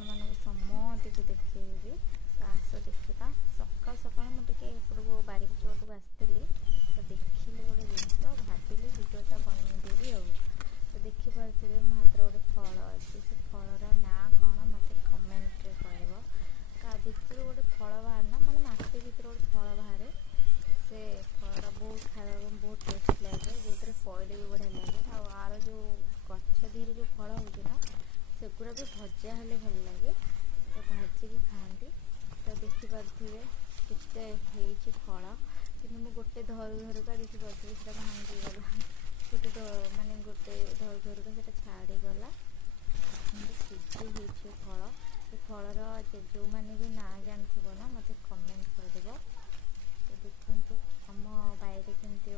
ଆପଣମାନଙ୍କୁ ସମସ୍ତଙ୍କୁ ଦେଖେଇବି। ତ ଆସ ଦେଖିବା। ସକାଳୁ ସକାଳୁ ମୁଁ ଟିକେ ଏପଟକୁ ବାରି ପଛପଟକୁ ଆସିଥିଲି, ତ ଦେଖିଲି ଗୋଟେ ଜିନିଷ, ଭାବିଲି ଭିଡ଼ିଓଟା ବନେଇଦେବି ଆଉ। ତ ଦେଖିପାରୁଥିବେ ମୋ ହାତରେ ଗୋଟେ ଫଳ ଅଛି। ସେ ଫଳର ନାଁ କ'ଣ ମୋତେ କମେଣ୍ଟରେ କହିବ। ତା ଭିତରୁ ଗୋଟେ ଫଳ ବାହାରେ ନା, ମାନେ ମାଟି ଭିତରୁ ଗୋଟେ ଫଳ ବାହାରେ। ସେ ଫଳଟା ବହୁତ ଖାଇବାକୁ ବହୁତ ଟେଷ୍ଟ ଲାଗେ, ଯେଉଁଥିରେ ପଇଡ଼ ବି ବଢ଼ିଆ ଲାଗେ। ଆଉ ଆର ଯେଉଁ ଗଛ ଦେହରେ ଯେଉଁ ଫଳ ହେଉଛି ନା, ସେଗୁଡ଼ା ବି ଭଜା ହେଲେ ଭଲ ଲାଗେ, ତ ଭାଜିକି ଖାଆନ୍ତି। ତ ଦେଖିପାରୁଥିବେ କେତେ ହେଇଛି ଫଳ, କିନ୍ତୁ ମୁଁ ଗୋଟେ ଧରୁ ଧରୁକା ଦେଖିପାରୁଥିବେ ସେଇଟା ଭାଙ୍ଗିଗଲା। ଗୋଟେ ଧରୁ ଧରୁକା ସେଇଟା ଛାଡ଼ିଗଲା। କିନ୍ତୁ କେତେ ହେଇଛି ଫଳ। ସେ ଫଳର ଯେଉଁମାନେ ବି ନାଁ ଜାଣିଥିବ ନା, ମୋତେ କମେଣ୍ଟ କରିଦେବ। ତ ଦେଖନ୍ତୁ ଆମ ବାଇରେ କେମିତି